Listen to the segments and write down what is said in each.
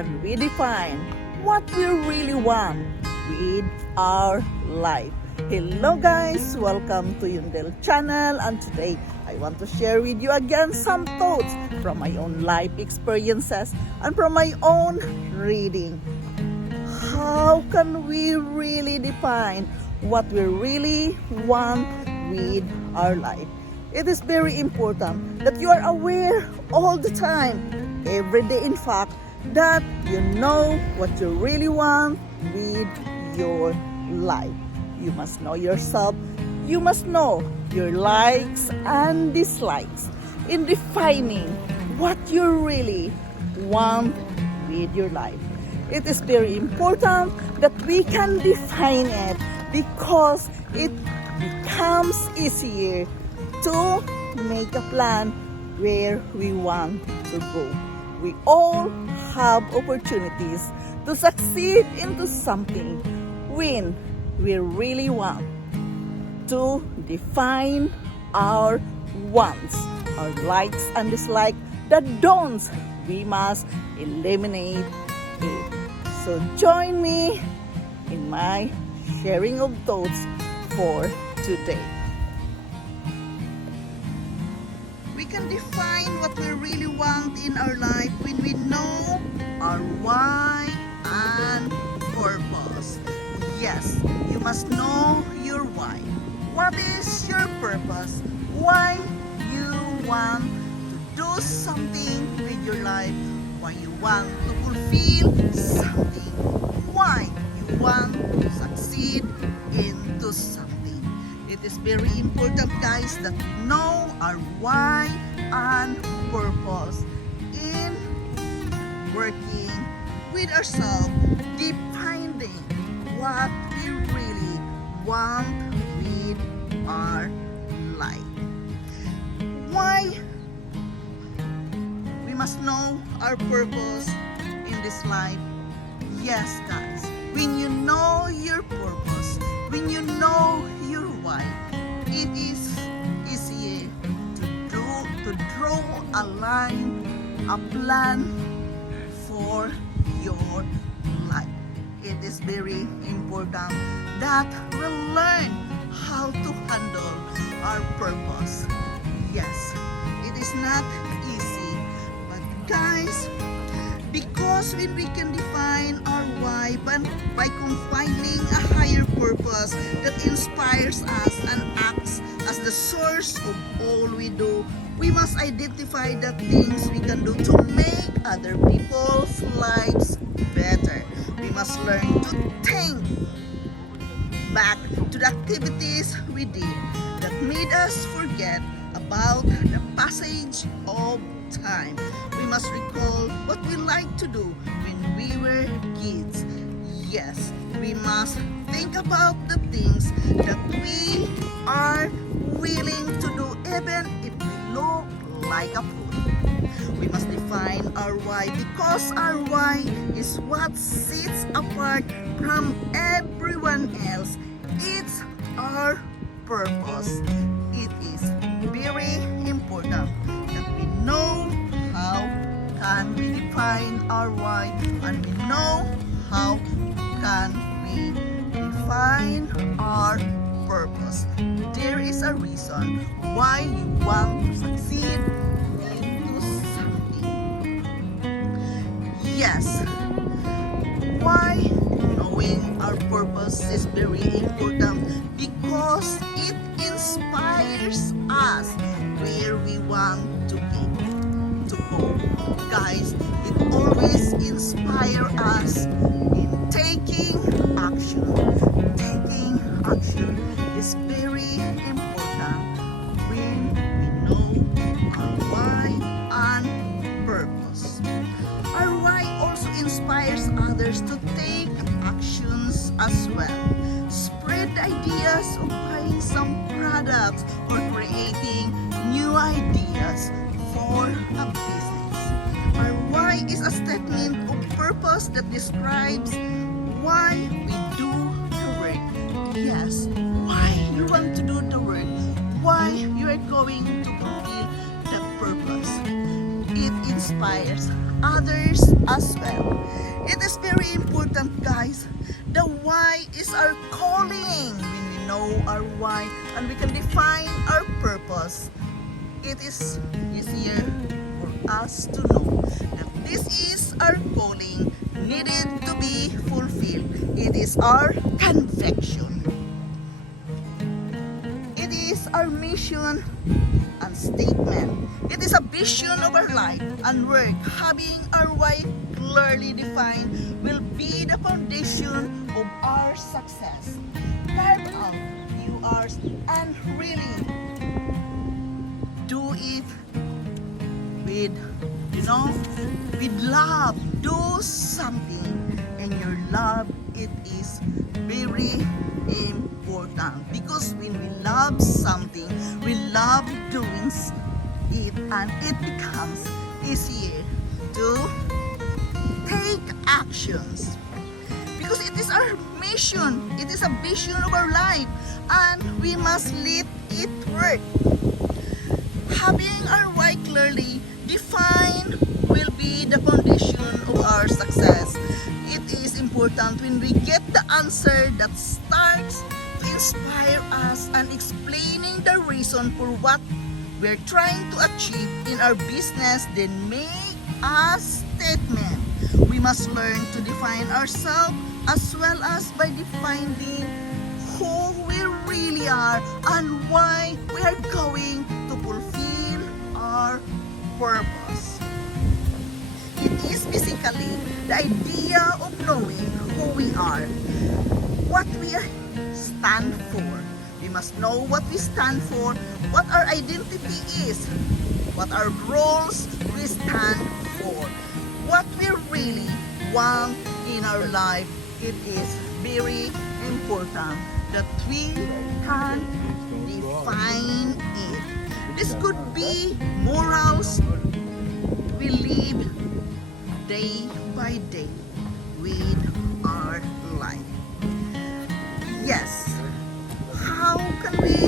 can we define what we really want with our life? Hello guys, welcome to Yundel channel, and today I want to share with you again some thoughts from my own life experiences and from my own reading. How can we really define what we really want with our life? It is very important that you are aware all the time, every day in fact, that you know what you really want with your life. You must know yourself. You must know your likes and dislikes in defining what you really want with your life. It is very important that we can define it because it becomes easier to make a plan where we want to go. We all have opportunities to succeed into something when we really want to define our wants, our likes and dislikes, the don'ts. We must eliminate it. So join me in my sharing of thoughts for today. We can define what we really want in our life when we know our why and purpose. Yes, you must know your why. What is your purpose? Why you want to do something with your life? Why you want to fulfill something? Why you want to succeed into something? It is very important, guys, that we know our why and purpose in working with ourselves, defining what we really want with our life. Why we must know our purpose in this life? Yes, guys, when you know your purpose, when you know your why, it is easier to draw a line, a plan for your life. It is very important that we learn how to handle our purpose. Yes, it is not easy, but guys, because when we can define our why by compiling a higher purpose that inspires us and acts as the source of all we do, we must identify the things we can do to make other people's lives better. We must learn to think back to the activities we did that made us forget about the passage of time. We must recall what we liked to do when we were kids. Yes, we must think about the things that we are willing to do even if we look like a fool. We must define our why because our why is what sets apart from everyone else. It's our purpose. It is very important that we know how can we define our why, and we know how can we define our purpose. There is a reason why you want to succeed into something. Yes, why knowing our purpose is very important because it inspires us where we want to go. Guys, it always inspires us in taking action. Taking action is very important when we know our why and purpose. Our why also inspires others to take actions as well. Spread ideas of buying some products or creating new ideas for a business. Our why is a statement of purpose that describes why we do the work. Yes, why you want to do the work, why you are going to fulfill the purpose. It inspires others as well. It is very important, guys. The why is our calling. When we know our why and we can define our purpose, it is easier for us to know that this is our calling needed to be fulfilled. It is our conviction. It is our mission and statement. It is a vision of our life and work. Having our why clearly defined will be the foundation of our success. Carve out yours and really do it with, with love. Do something in your love. It is very important because when we love something, we love doing it, and it becomes easier to take actions because it is our mission. It is a vision of our life, and we must let it work. Having our why clearly defined will be the foundation of our success. It is important when we get the answer that starts to inspire us and explaining the reason for what we're trying to achieve in our business, then make a statement. We must learn to define ourselves as well as by defining who we really are and why we are going to fulfill our purpose. It is basically the idea of knowing who we are, what we stand for. We must know what we stand for, what our identity is, what our roles we stand for, what we really want in our life. It is very important that we can define it. This could be morals we live day by day with our life. Yes, how can we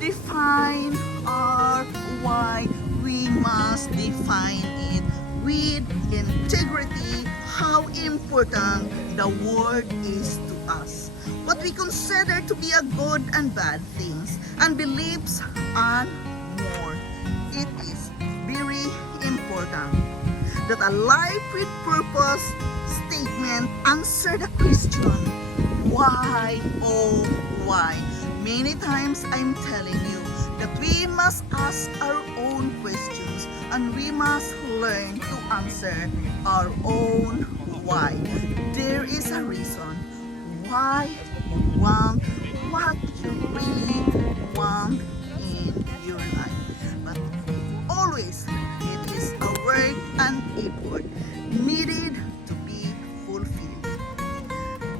define our why? We must define it with integrity, how important the word is to us, what we consider to be a good and bad things, and beliefs and more. It is very important that a life with purpose statement answer the question, why, oh why? Many times I'm telling you that we must ask our own questions and we must learn to answer our own why. There is a reason why you want what you really want in your life. But always it is a work and effort needed to be fulfilled.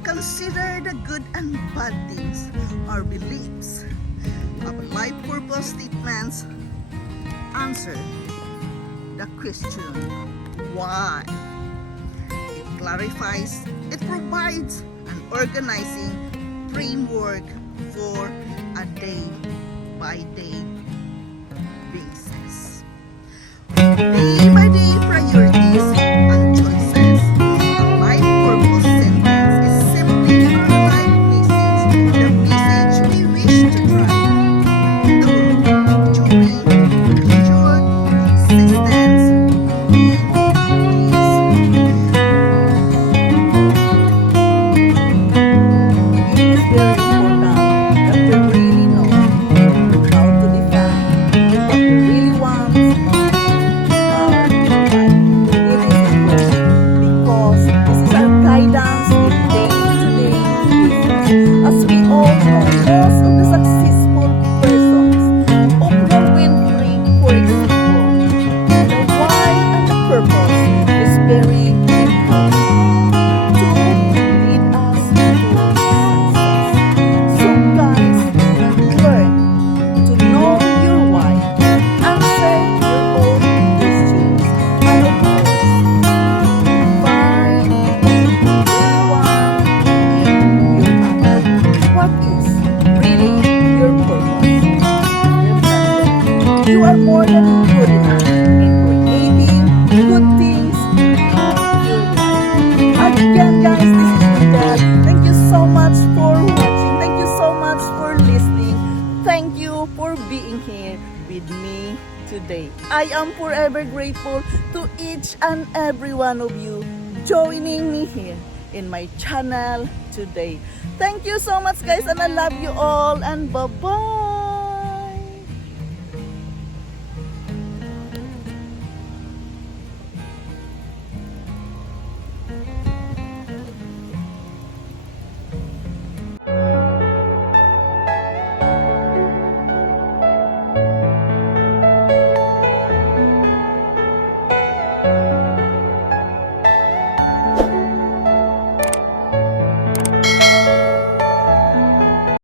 Consider the good and bad things, our beliefs, our life purpose statements. Answer the question, why? It clarifies, it provides an organizing framework for a day-by-day basis. Day-by-day priorities and choices. A life purpose sentence is simply our life message, the message we wish to drive the world during short existence in this. It is very important that we really know how to define what we really want our life. It is important because this is our guidance in day-to-day business. As we all know, most of the successful persons, Oprah Winfrey, for example, the why and the purpose is very important to lead us to success. So guys, learn to know your why, answer your own questions, and of course, find what you want in your life. What is really your purpose? Remember, you are more than good enough in creating me today. I am forever grateful to each and every one of you joining me here in my channel today. Thank you so much guys, and I love you all, and bye-bye.